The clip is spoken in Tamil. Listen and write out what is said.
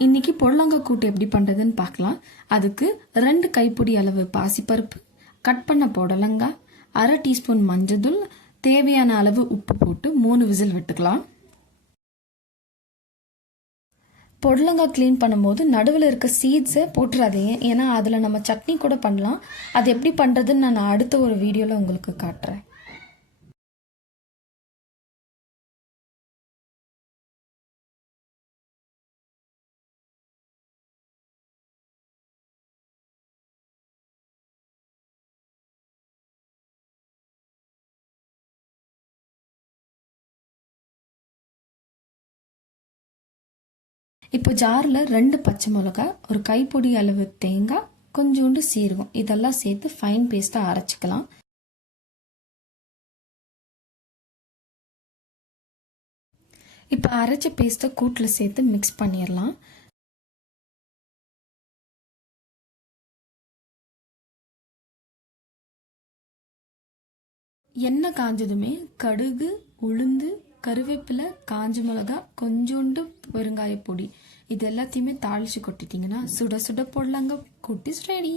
இன்னைக்கு பொடலங்காய் கூட்டு எப்படி பண்ணுறதுன்னு பார்க்கலாம். அதுக்கு 2 கைப்பிடி அளவு பாசிப்பருப்பு, கட் பண்ண பொடலங்காய், 1/2 டீஸ்பூன் மஞ்சள், தேவையான அளவு உப்பு போட்டு 3 விசில் விட்டுக்கலாம். பொடலங்காய் க்ளீன் பண்ணும்போது நடுவில் இருக்க சீட்ஸை போட்டுறாதீங்க, ஏன்னா அதில் நம்ம சட்னி கூட பண்ணலாம். அது எப்படி பண்ணுறதுன்னு நான் அடுத்த ஒரு வீடியோவில் உங்களுக்கு காட்டுறேன். இப்போ ஜாரில் 2 பச்சை மிளகாய், ஒரு கைப்பிடி அளவு தேங்காய், கொஞ்சோண்டு சீரகம் இதெல்லாம் சேர்த்து ஃபைன் பேஸ்ட்டாக அரைச்சிக்கலாம். இப்போ அரைச்ச பேஸ்ட்டை கூட்டில் சேர்த்து மிக்ஸ் பண்ணிடலாம். எண்ணெய் காஞ்சதுமே கடுகு, உளுந்து, கருவேப்பிலை, காஞ்ச மிளகா, கொஞ்சோண்டு பெருங்காய பொடி இது எல்லாத்தையுமே தாளித்து கொட்டிட்டிங்கன்னா சுட சுட பொடலங்காய் கூட்டு ரெடி.